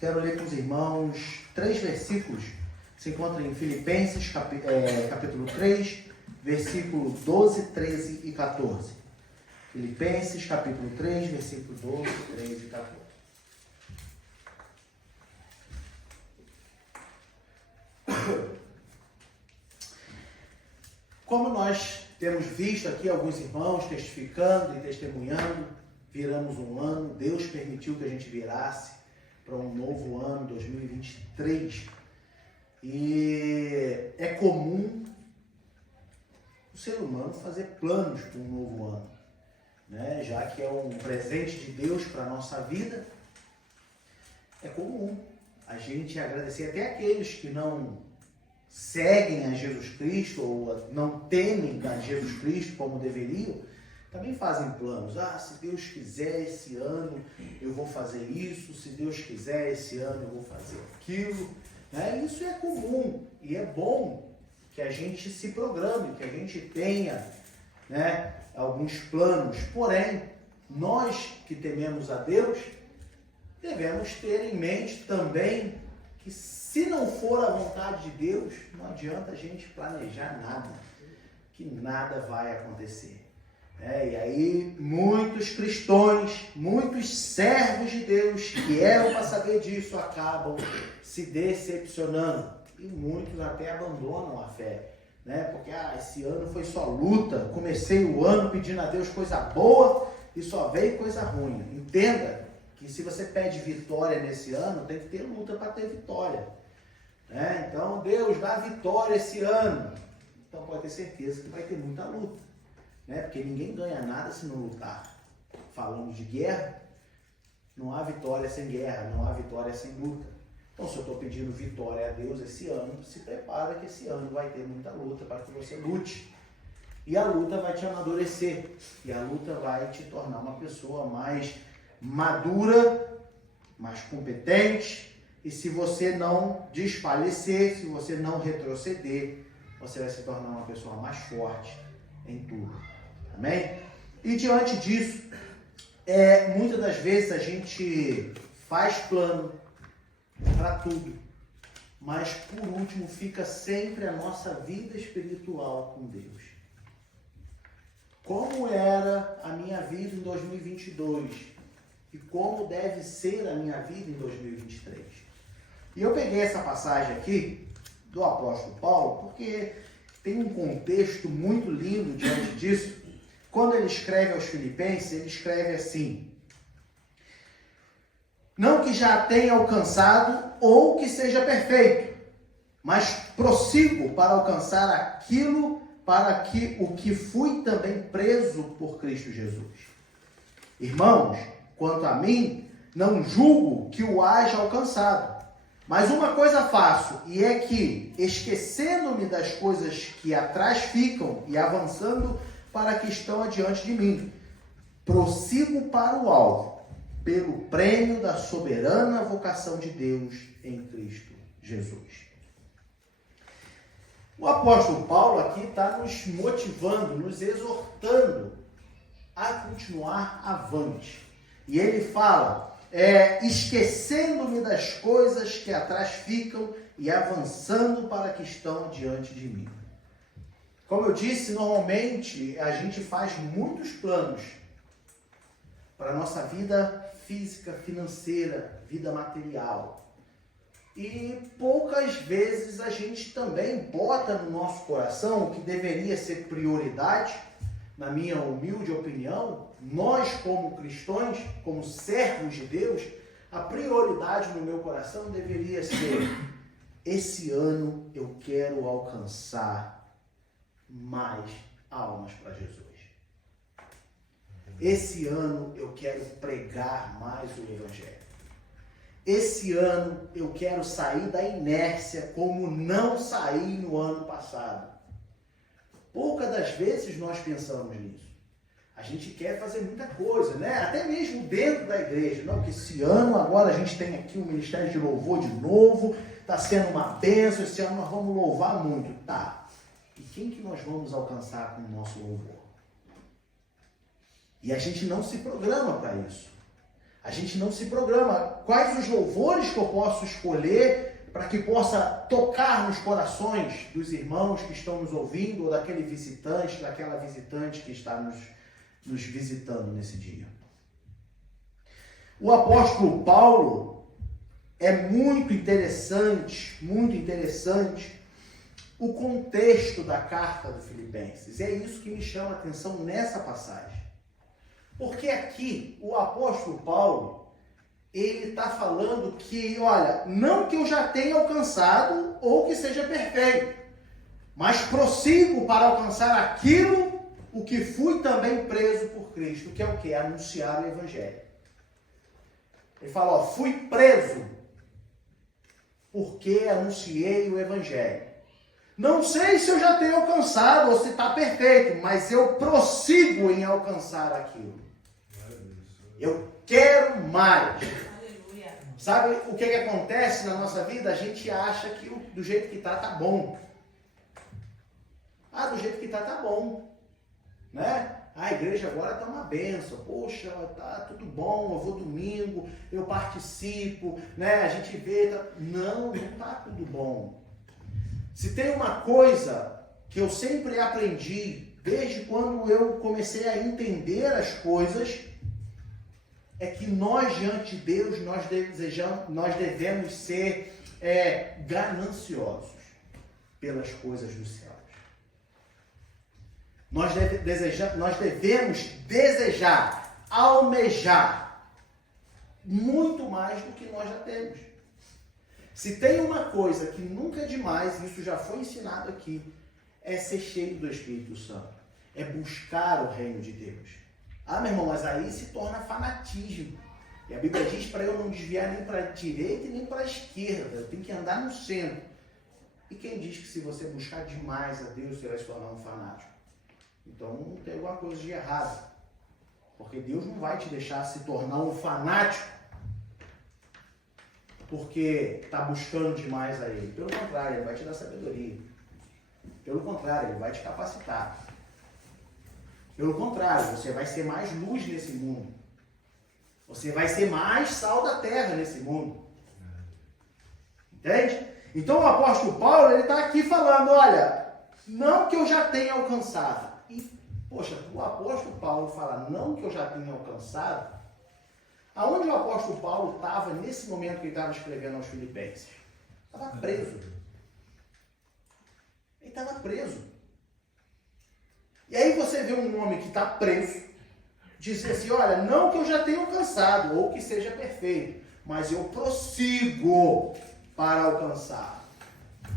Quero ler com os irmãos 3 versículos. Se encontra em Filipenses, capítulo 3, versículo 12, 13 e 14. Filipenses, capítulo 3, versículo 12, 13 e 14. Como nós temos visto aqui alguns irmãos testificando e testemunhando, viramos um ano, Deus permitiu que a gente virasse para um novo ano, 2023. E é comum o ser humano fazer planos para um novo ano, né? Já que é um presente de Deus para a nossa vida, é comum a gente agradecer até aqueles que não seguem a Jesus Cristo ou não temem a Jesus Cristo como deveriam, também fazem planos. Se Deus quiser esse ano eu vou fazer isso, se Deus quiser esse ano eu vou fazer aquilo. Né? Isso é comum e é bom que a gente se programe, que a gente tenha, né, alguns planos. Porém, nós que tememos a Deus, devemos ter em mente também que se não for a vontade de Deus, não adianta a gente planejar nada, que nada vai acontecer. E aí muitos cristãos, muitos servos de Deus que eram para saber disso, acabam se decepcionando. E muitos até abandonam a fé. Porque esse ano foi só luta, comecei o ano pedindo a Deus coisa boa e só veio coisa ruim. Entenda que se você pede vitória nesse ano, tem que ter luta para ter vitória. Então, Deus dá vitória esse ano. Então, pode ter certeza que vai ter muita luta. Porque ninguém ganha nada se não lutar. Falando de guerra, não há vitória sem guerra, não há vitória sem luta. Então, se eu estou pedindo vitória a Deus esse ano, se prepara que esse ano vai ter muita luta para que você lute. E a luta vai te amadurecer. E a luta vai te tornar uma pessoa mais madura, mais competente. E se você não desfalecer, se você não retroceder, você vai se tornar uma pessoa mais forte em tudo. Amém? E diante disso, muitas das vezes a gente faz plano para tudo, mas por último fica sempre a nossa vida espiritual com Deus. Como era a minha vida em 2022 e como deve ser a minha vida em 2023? E eu peguei essa passagem aqui do apóstolo Paulo porque tem um contexto muito lindo diante disso. Quando ele escreve aos Filipenses, ele escreve assim: não que já tenha alcançado ou que seja perfeito, mas prossigo para alcançar aquilo para que o que fui também preso por Cristo Jesus. Irmãos, quanto a mim, não julgo que o haja alcançado, mas uma coisa faço, e é que, esquecendo-me das coisas que atrás ficam e avançando para que estão adiante de mim, prossigo para o alvo, pelo prêmio da soberana vocação de Deus em Cristo Jesus. O apóstolo Paulo aqui está nos motivando, nos exortando a continuar avante. E ele fala, esquecendo-me das coisas que atrás ficam e avançando para que estão diante de mim. Como eu disse, normalmente a gente faz muitos planos para a nossa vida física, financeira, vida material. E poucas vezes a gente também bota no nosso coração o que deveria ser prioridade. Na minha humilde opinião, nós como cristãos, como servos de Deus, a prioridade no meu coração deveria ser: esse ano eu quero alcançar mais almas para Jesus. Esse ano eu quero pregar mais o Evangelho. Esse ano eu quero sair da inércia como não saí no ano passado. Poucas das vezes nós pensamos nisso. A gente quer fazer muita coisa, né? Até mesmo dentro da igreja. Não, que esse ano agora a gente tem aqui um ministério de louvor de novo, está sendo uma bênção, esse ano nós vamos louvar muito. Tá. E quem que nós vamos alcançar com o nosso louvor? E a gente não se programa para isso. A gente não se programa. Quais os louvores que eu posso escolher para que possa tocar nos corações dos irmãos que estão nos ouvindo ou daquele visitante, daquela visitante que está nos visitando nesse dia? O apóstolo Paulo é muito interessante o contexto da carta do Filipenses. É isso que me chama a atenção nessa passagem. Porque aqui o apóstolo Paulo, ele está falando que, olha, não que eu já tenha alcançado ou que seja perfeito, mas prossigo para alcançar aquilo o que fui também preso por Cristo, que é o quê? Anunciar o Evangelho. Ele fala, ó, fui preso porque anunciei o Evangelho. Não sei se eu já tenho alcançado ou se está perfeito, mas eu prossigo em alcançar aquilo. Eu quero mais. Aleluia. Sabe o que acontece na nossa vida? A gente acha que do jeito que tá bom. Ah, do jeito que tá bom. Né? A igreja agora está uma bênção. Poxa, tá tudo bom, eu vou domingo, eu participo, né? A gente vê. Não tá tudo bom. Se tem uma coisa que eu sempre aprendi, desde quando eu comecei a entender as coisas, é que nós, diante de Deus, nós devemos ser gananciosos pelas coisas dos céus. Nós devemos desejar, almejar muito mais do que nós já temos. Se tem uma coisa que nunca é demais, isso já foi ensinado aqui, é ser cheio do Espírito Santo. É buscar o reino de Deus. Ah, meu irmão, mas aí se torna fanatismo. E a Bíblia diz para eu não desviar nem para a direita e nem para a esquerda. Eu tenho que andar no centro. E quem diz que se você buscar demais a Deus, você vai se tornar um fanático? Então tem alguma coisa de errado. Porque Deus não vai te deixar se tornar um fanático porque está buscando demais a Ele. Pelo contrário, Ele vai te dar sabedoria. Pelo contrário, Ele vai te capacitar. Pelo contrário, você vai ser mais luz nesse mundo. Você vai ser mais sal da terra nesse mundo. Entende? Então o apóstolo Paulo, ele está aqui falando, olha, não que eu já tenha alcançado. E, poxa, o apóstolo Paulo fala, não que eu já tenha alcançado. Aonde o apóstolo Paulo estava nesse momento que ele estava escrevendo aos Filipenses? Estava preso. Ele estava preso. E aí você vê um homem que está preso, dizer assim, olha, não que eu já tenha alcançado, ou que seja perfeito, mas eu prossigo para alcançar.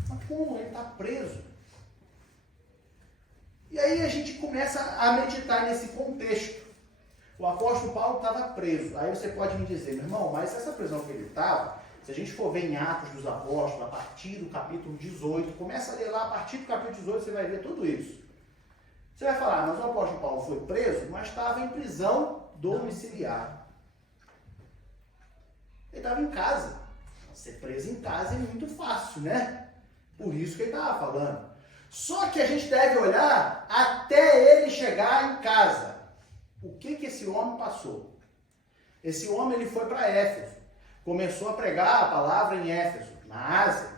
Mas como? Ele está preso. E aí a gente começa a meditar nesse contexto. O apóstolo Paulo estava preso. Aí você pode me dizer, meu irmão, mas essa prisão que ele estava, se a gente for ver em Atos dos Apóstolos, a partir do capítulo 18, começa a ler lá, a partir do capítulo 18 você vai ver tudo isso. Você vai falar, mas o apóstolo Paulo foi preso, mas estava em prisão domiciliar. Ele estava em casa. Ser preso em casa é muito fácil, né? Por isso que ele estava falando. Só que a gente deve olhar até ele chegar em casa. O que esse homem passou? Esse homem ele foi para Éfeso. Começou a pregar a palavra em Éfeso, na Ásia.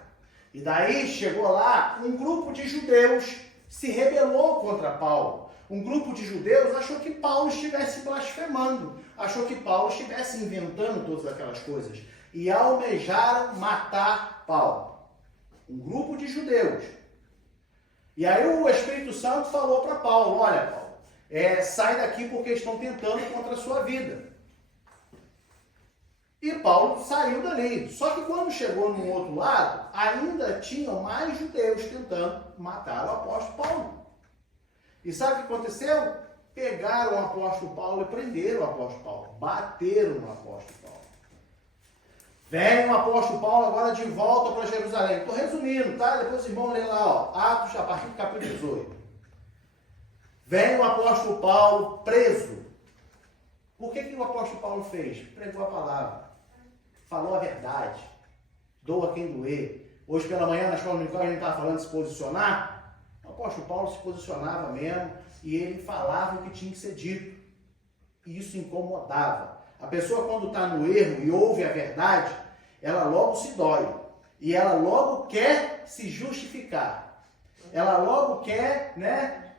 E daí chegou lá um grupo de judeus se rebelou contra Paulo. Um grupo de judeus achou que Paulo estivesse blasfemando, achou que Paulo estivesse inventando todas aquelas coisas e almejaram matar Paulo. Um grupo de judeus. E aí o Espírito Santo falou para Paulo, olha Paulo, sai daqui porque estão tentando contra a sua vida. E Paulo saiu dali. Só que quando chegou no outro lado, ainda tinham mais judeus tentando matar o apóstolo Paulo. E sabe o que aconteceu? Pegaram o apóstolo Paulo e prenderam o apóstolo Paulo. Bateram no apóstolo Paulo. Vem o apóstolo Paulo agora de volta para Jerusalém. Estou resumindo, tá? Depois os irmãos leem lá, ó, Atos, a partir do capítulo 18. Vem o apóstolo Paulo preso. Por que o apóstolo Paulo fez? Pregou a palavra. Falou a verdade. Doa quem doer. Hoje pela manhã na escola dominical a gente estava falando de se posicionar. O apóstolo Paulo se posicionava mesmo e ele falava o que tinha que ser dito. E isso incomodava. A pessoa, quando está no erro e ouve a verdade, ela logo se dói. E ela logo quer se justificar. Ela logo quer,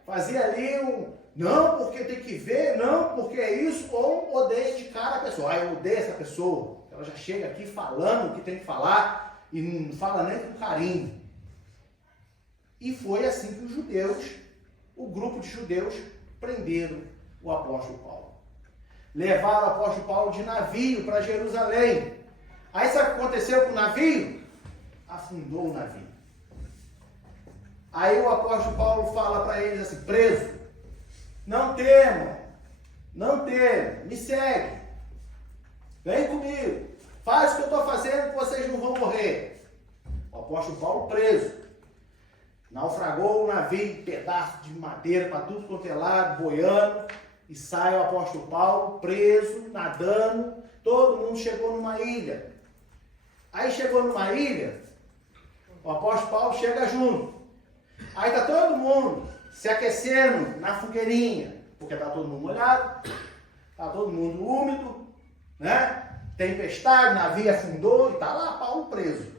fazer ali não, porque tem que ver, não, porque é isso, ou odeia de cara a pessoa. Eu odeio essa pessoa. Ela já chega aqui falando o que tem que falar e não fala nem com carinho. E foi assim que os judeus, o grupo de judeus, prenderam o apóstolo Paulo. Levaram o apóstolo Paulo de navio para Jerusalém. Aí sabe o que aconteceu com o navio? Afundou o navio. Aí o apóstolo Paulo fala para eles assim, preso, não temam, me segue, vem comigo, faz o que eu estou fazendo que vocês não vão morrer. O apóstolo Paulo preso, naufragou o navio, pedaço de madeira para tudo quanto é lado, boiando, e sai o apóstolo Paulo preso, nadando, todo mundo chegou numa ilha. Aí chegou numa ilha, o apóstolo Paulo chega junto. Aí está todo mundo se aquecendo na fogueirinha, porque está todo mundo molhado, está todo mundo úmido, tempestade, navio afundou e está lá Paulo preso.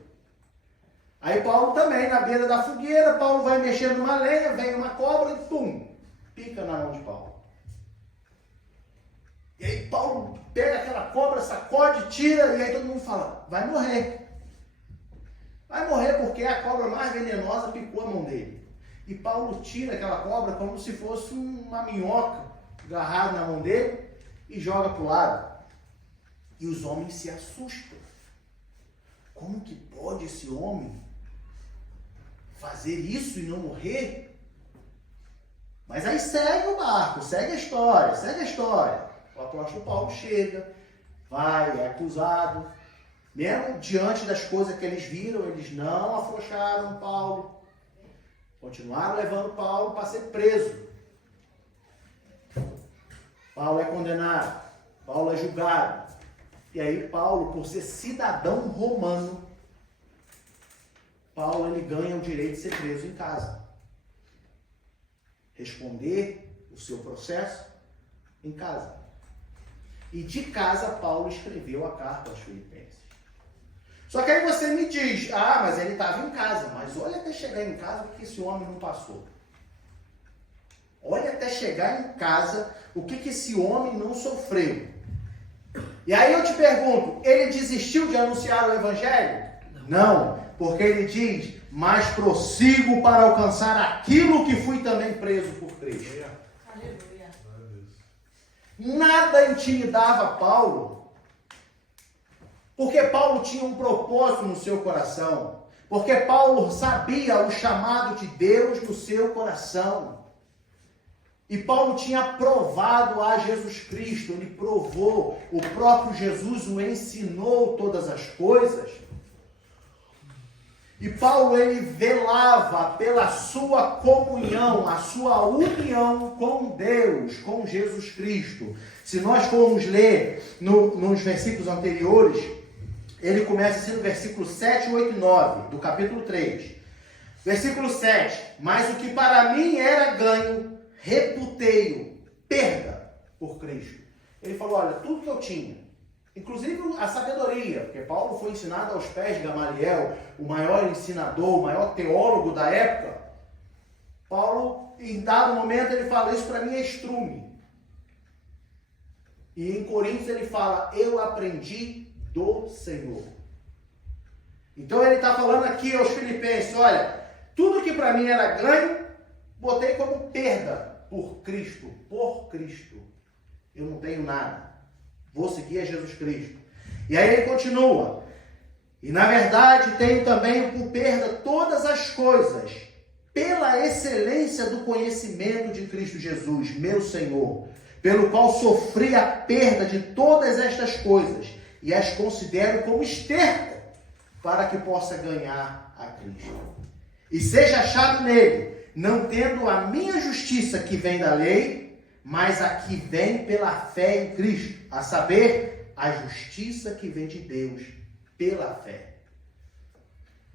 Aí Paulo também, na beira da fogueira, Paulo vai mexendo numa lenha, vem uma cobra e pum, pica na mão de Paulo. E aí Paulo pega aquela cobra, sacode, tira, e aí todo mundo fala, vai morrer. Vai morrer porque a cobra mais venenosa picou a mão dele. E Paulo tira aquela cobra como se fosse uma minhoca agarrada na mão dele e joga para o lado. E os homens se assustam. Como que pode esse homem fazer isso e não morrer? Mas aí segue o barco, segue a história. O apóstolo Paulo chega, vai, é acusado. Mesmo diante das coisas que eles viram, eles não afrouxaram Paulo. Continuaram levando Paulo para ser preso. Paulo é condenado. Paulo é julgado. E aí Paulo, por ser cidadão romano, Paulo ele ganha o direito de ser preso em casa. Responder o seu processo em casa. E de casa Paulo escreveu a carta aos Filipenses. Só que aí você me diz, mas ele estava em casa. Mas olha até chegar em casa o que esse homem não passou. Olha até chegar em casa o que esse homem não sofreu. E aí eu te pergunto, ele desistiu de anunciar o Evangelho? Não, porque ele diz, mas prossigo para alcançar aquilo que fui também preso por Cristo. Aleluia. Nada intimidava Paulo. Porque Paulo tinha um propósito no seu coração. Porque Paulo sabia o chamado de Deus no seu coração. E Paulo tinha provado a Jesus Cristo. Ele provou. O próprio Jesus o ensinou todas as coisas. E Paulo, ele velava pela sua comunhão, a sua união com Deus, com Jesus Cristo. Se nós formos ler nos versículos anteriores, ele começa assim no versículo 7, 8 e 9, do capítulo 3. Versículo 7. Mas o que para mim era ganho, reputei-o perda por Cristo. Ele falou, olha, tudo que eu tinha, inclusive a sabedoria, porque Paulo foi ensinado aos pés de Gamaliel, o maior ensinador, o maior teólogo da época. Paulo, em dado momento, ele fala, isso para mim é estrume. E em Coríntios ele fala, eu aprendi do Senhor. Então ele está falando aqui aos Filipenses, olha, tudo que para mim era ganho, botei como perda por Cristo. Eu não tenho nada. Vou seguir a Jesus Cristo. E aí ele continua. E na verdade tenho também por perda todas as coisas, pela excelência do conhecimento de Cristo Jesus, meu Senhor, pelo qual sofri a perda de todas estas coisas, e as considero como esterco, para que possa ganhar a Cristo. E seja achado nele, não tendo a minha justiça que vem da lei, mas a que vem pela fé em Cristo, a saber, a justiça que vem de Deus pela fé.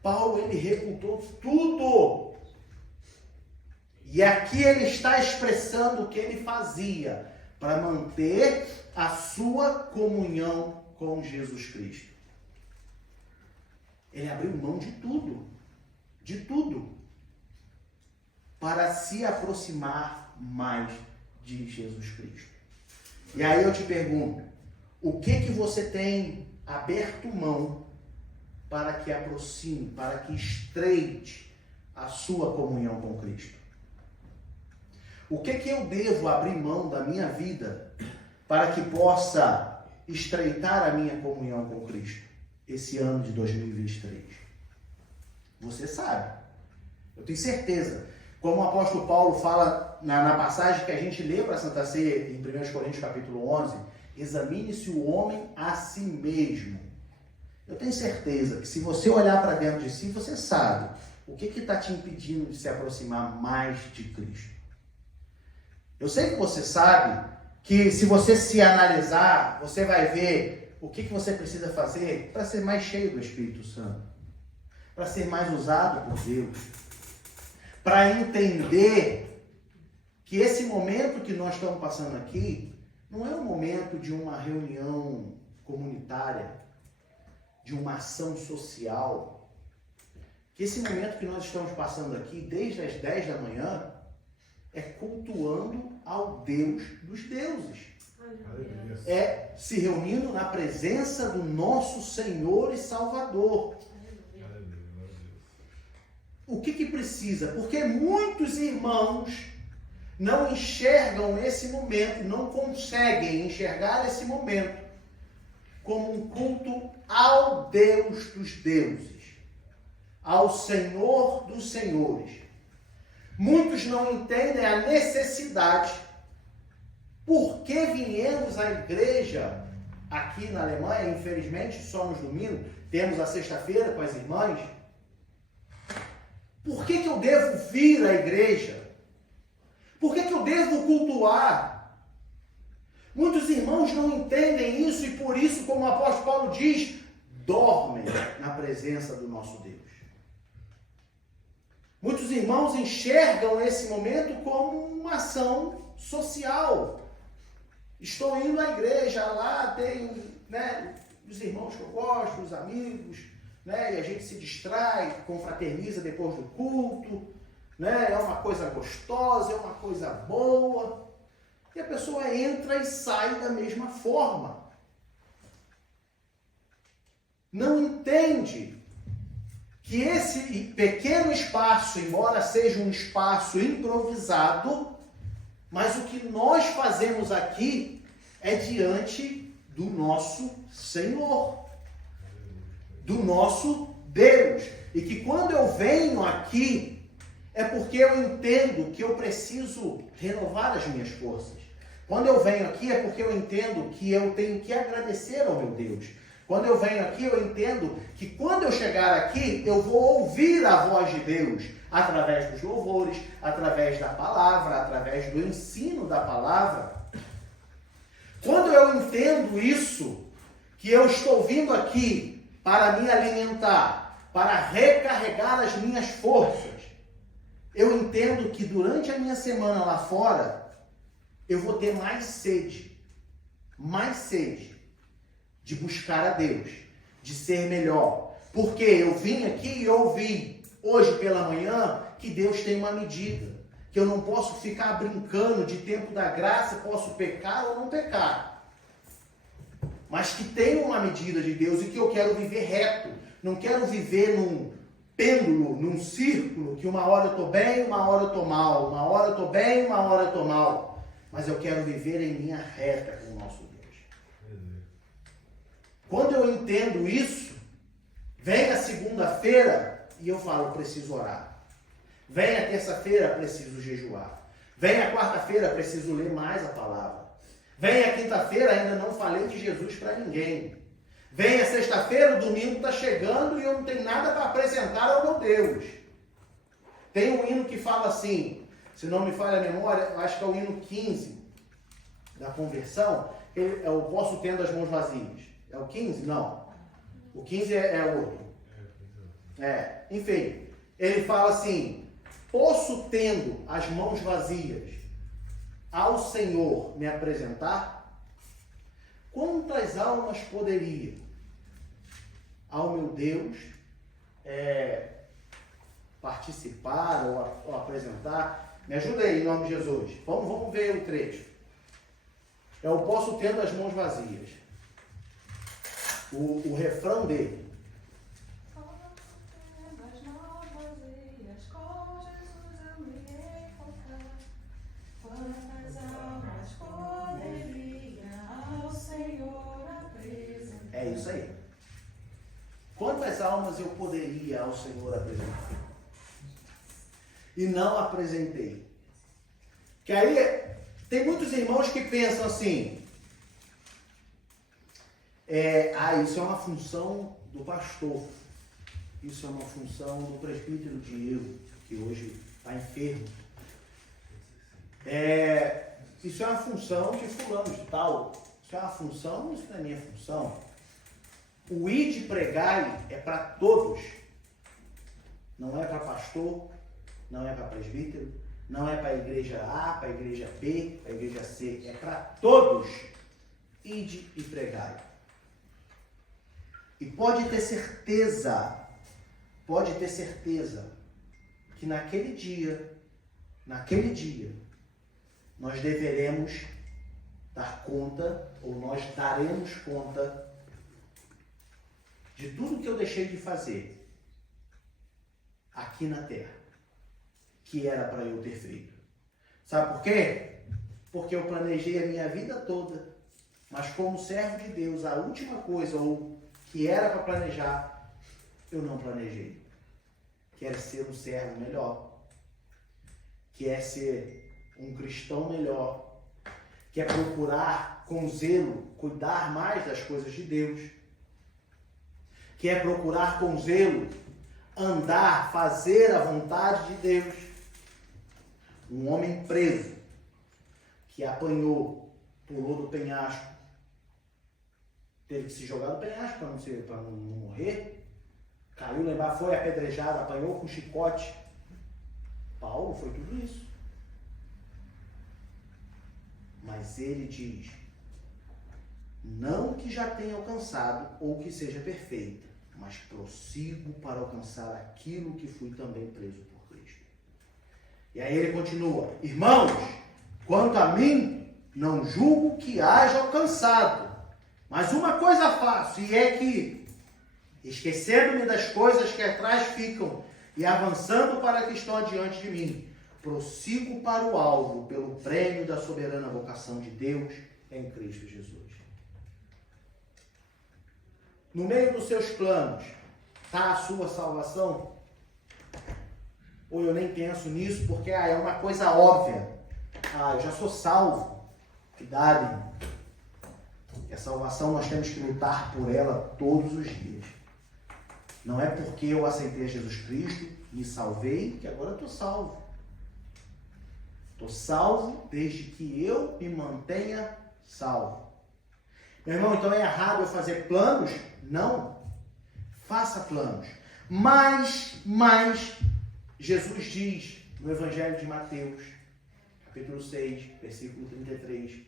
Paulo, ele refutou tudo. E aqui ele está expressando o que ele fazia para manter a sua comunhão com Jesus Cristo. Ele abriu mão de tudo, para se aproximar mais de Jesus Cristo. E aí eu te pergunto, o que você tem aberto mão para que aproxime, para que estreite a sua comunhão com Cristo? O que eu devo abrir mão da minha vida para que possa estreitar a minha comunhão com Cristo esse ano de 2023? Você sabe. Eu tenho certeza. Como o apóstolo Paulo fala na passagem que a gente lê para a Santa Ceia, em 1 Coríntios capítulo 11, examine-se o homem a si mesmo. Eu tenho certeza que se você olhar para dentro de si, você sabe o que está te impedindo de se aproximar mais de Cristo. Eu sei que você sabe que se você se analisar, você vai ver o que você precisa fazer para ser mais cheio do Espírito Santo, para ser mais usado por Deus, para entender que esse momento que nós estamos passando aqui não é um momento de uma reunião comunitária, de uma ação social, que esse momento que nós estamos passando aqui, desde as 10 da manhã, é cultuando ao Deus dos deuses. É se reunindo na presença do nosso Senhor e Salvador. O que precisa? Porque muitos irmãos não enxergam esse momento, não conseguem enxergar esse momento como um culto ao Deus dos deuses, ao Senhor dos senhores. Muitos não entendem a necessidade. Por que viemos à igreja aqui na Alemanha, infelizmente só nos domingos, temos a sexta-feira com as irmãs? Por que eu devo vir à igreja? Por que eu devo cultuar? Muitos irmãos não entendem isso e por isso, como o apóstolo Paulo diz, dormem na presença do nosso Deus. Muitos irmãos enxergam esse momento como uma ação social. Estou indo à igreja, lá tem os irmãos que eu gosto, os amigos, e a gente se distrai, confraterniza depois do culto, é uma coisa gostosa, é uma coisa boa, e a pessoa entra e sai da mesma forma. Não entende que esse pequeno espaço, embora seja um espaço improvisado, mas o que nós fazemos aqui é diante do nosso Senhor, do nosso Deus. E que quando eu venho aqui, é porque eu entendo que eu preciso renovar as minhas forças. Quando eu venho aqui, é porque eu entendo que eu tenho que agradecer ao meu Deus. Quando eu venho aqui, eu entendo que quando eu chegar aqui, eu vou ouvir a voz de Deus através dos louvores, através da palavra, através do ensino da palavra. Quando eu entendo isso, que eu estou vindo aqui para me alimentar, para recarregar as minhas forças, eu entendo que durante a minha semana lá fora, eu vou ter mais sede de buscar a Deus, de ser melhor. Porque eu vim aqui e ouvi hoje pela manhã que Deus tem uma medida, que eu não posso ficar brincando de tempo da graça, posso pecar ou não pecar. Mas que tem uma medida de Deus e que eu quero viver reto. Não quero viver num pêndulo, num círculo, que uma hora eu estou bem, uma hora eu estou mal. Uma hora eu estou bem, uma hora eu estou mal. Mas eu quero viver em linha reta com o nosso Deus. Quando eu entendo isso, vem a segunda-feira e eu falo, preciso orar. Vem a terça-feira, preciso jejuar. Vem a quarta-feira, preciso ler mais a palavra. Vem a quinta-feira, ainda não falei de Jesus para ninguém. Vem a sexta-feira, o domingo está chegando e eu não tenho nada para apresentar ao meu Deus. Tem um hino que fala assim, se não me falha a memória, eu acho que é o hino 15 da conversão, é o posso tendo as mãos vazias. É o 15? Não. O 15 é outro. Enfim, ele fala assim, posso tendo as mãos vazias ao Senhor me apresentar, quantas almas poderia ao meu Deus participar ou apresentar? Me ajuda aí, em nome de Jesus. Vamos ver o trecho. Eu posso ter as mãos vazias. O refrão dele. É isso aí. Quantas almas eu poderia ao Senhor apresentar? E não apresentei. Que aí tem muitos irmãos que pensam assim, isso é uma função do pastor, isso é uma função do presbítero Diego, que hoje está enfermo. Isso é uma função de fulano de tal, isso é uma função, isso não é minha função. O ir de pregar é para todos, não é para pastor, não é para presbítero, não é para a igreja A, para a igreja B, para a igreja C, é para todos. Ide e pregai. E pode ter certeza que naquele dia, nós deveremos dar conta, ou nós daremos conta de tudo que eu deixei de fazer aqui na terra, que era para eu ter feito. Sabe por quê? Porque eu planejei a minha vida toda, mas como servo de Deus, a última coisa, ou que era para planejar, eu não planejei. Que é ser um servo melhor, que é ser um cristão melhor, que é procurar com zelo cuidar mais das coisas de Deus, que é procurar com zelo andar, fazer a vontade de Deus. Um homem preso, que apanhou, pulou do penhasco, teve que se jogar do penhasco para não morrer, caiu lá embaixo, foi apedrejado, apanhou com chicote. Paulo foi tudo isso. Mas ele diz, não que já tenha alcançado ou que seja perfeita, mas prossigo para alcançar aquilo que fui também preso por Cristo. E aí ele continua, irmãos, quanto a mim, não julgo que haja alcançado, mas uma coisa faço, e é que, esquecendo-me das coisas que atrás ficam, e avançando para que estão adiante de mim, prossigo para o alvo, pelo prêmio da soberana vocação de Deus em Cristo Jesus. No meio dos seus planos, está a sua salvação? Ou eu nem penso nisso porque é uma coisa óbvia. Eu já sou salvo. Cuidado. E a salvação nós temos que lutar por ela todos os dias. Não é porque eu aceitei Jesus Cristo, me salvei, que agora eu estou salvo. Estou salvo desde que eu me mantenha salvo. Meu irmão, então é errado eu fazer planos? Não. Faça planos. Mas Jesus diz no Evangelho de Mateus, capítulo 6, versículo 33,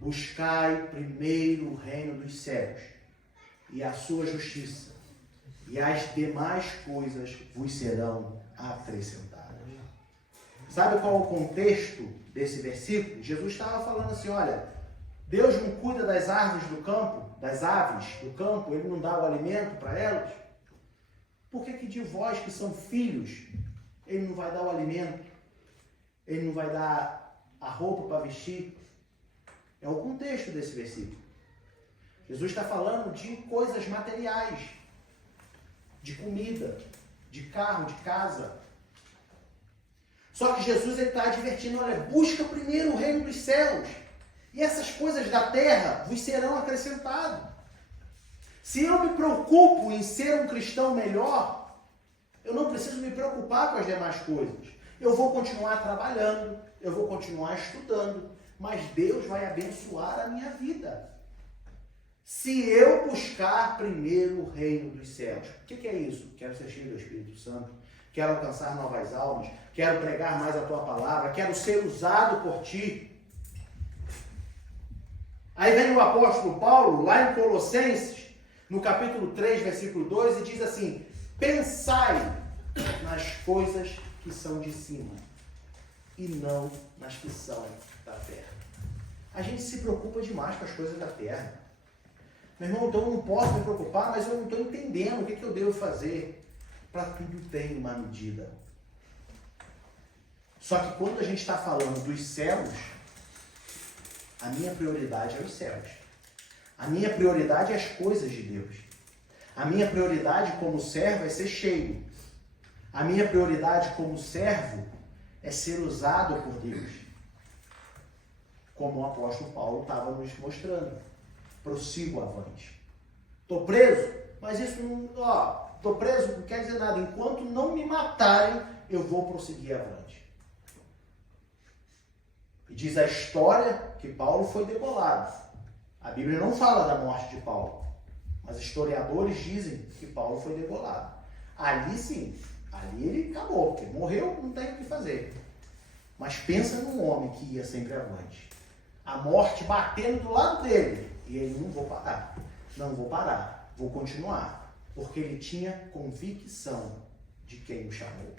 buscai primeiro o reino dos céus e a sua justiça, e as demais coisas vos serão acrescentadas. Sabe qual é o contexto desse versículo? Jesus estava falando assim, olha, Deus não cuida das árvores do campo, das aves do campo, Ele não dá o alimento para elas? Por que de vós que são filhos, Ele não vai dar o alimento? Ele não vai dar a roupa para vestir? É o contexto desse versículo. Jesus está falando de coisas materiais, de comida, de carro, de casa. Só que Jesus está advertindo, olha, busca primeiro o reino dos céus, e essas coisas da terra vos serão acrescentadas. Se eu me preocupo em ser um cristão melhor, eu não preciso me preocupar com as demais coisas. Eu vou continuar trabalhando, eu vou continuar estudando, mas Deus vai abençoar a minha vida. Se eu buscar primeiro o reino dos céus. O que é isso? Quero ser cheio do Espírito Santo. quero alcançar novas almas, quero pregar mais a tua palavra, quero ser usado por ti. Aí vem o apóstolo Paulo, lá em Colossenses, no capítulo 3, versículo 2, e diz assim: pensai nas coisas que são de cima, e não nas que são da terra. A gente se preocupa demais com as coisas da terra. Meu irmão, então eu não posso me preocupar, mas eu não estou entendendo o que eu devo fazer. Para tudo tem uma medida. Só que quando a gente está falando dos céus, a minha prioridade é os céus. A minha prioridade é as coisas de Deus. A minha prioridade como servo é ser cheio. A minha prioridade como servo é ser usado por Deus. Como o apóstolo Paulo estava nos mostrando. Prossigo avante. Estou preso, mas isso não... Estou preso não quer dizer nada. Enquanto não me matarem, eu vou prosseguir avante. E diz a história que Paulo foi degolado. A Bíblia não fala da morte de Paulo, mas historiadores dizem que Paulo foi degolado. Ali sim, ali ele acabou, porque morreu, não tem o que fazer. Mas pensa num homem que ia sempre avante. A morte batendo do lado dele. E ele: não vou parar, não vou parar, vou continuar. Porque ele tinha convicção de quem o chamou.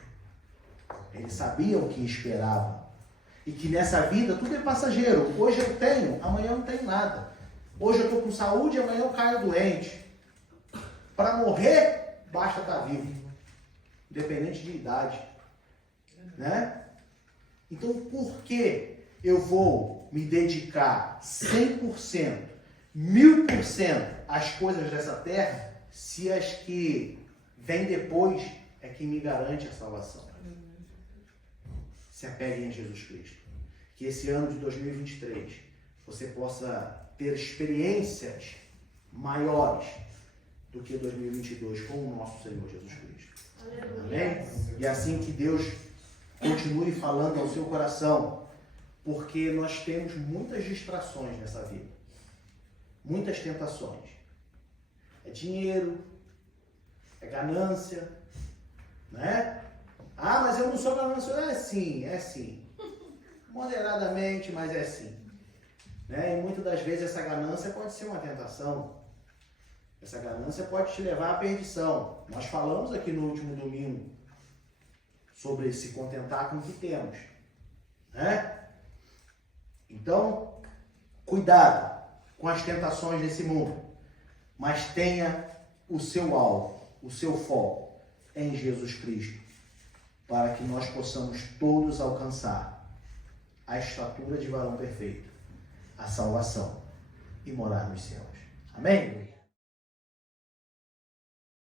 Ele sabia o que esperava. E que nessa vida tudo é passageiro. Hoje eu tenho, amanhã eu não tenho nada. Hoje eu estou com saúde, amanhã eu caio doente. Para morrer, basta estar vivo. Independente de idade. Né? Então por que eu vou me dedicar 100%, 1000% às coisas dessa terra, se as que vêm depois é que me garante a salvação? Se apeguem a Jesus Cristo. Que esse ano de 2023 você possa ter experiências maiores do que 2022 com o nosso Senhor Jesus Cristo. Amém? E assim que Deus continue falando ao seu coração, porque nós temos muitas distrações nessa vida. Muitas tentações. É dinheiro, é ganância, né? Ah, mas eu não sou ganancioso. É sim, é sim. Moderadamente, mas é sim. Né? E muitas das vezes essa ganância pode ser uma tentação. Essa ganância pode te levar à perdição. Nós falamos aqui no último domingo sobre se contentar com o que temos. Né? Então, cuidado com as tentações desse mundo. Mas tenha o seu alvo, o seu foco em Jesus Cristo, para que nós possamos todos alcançar a estatura de varão perfeito, a salvação e morar nos céus. Amém?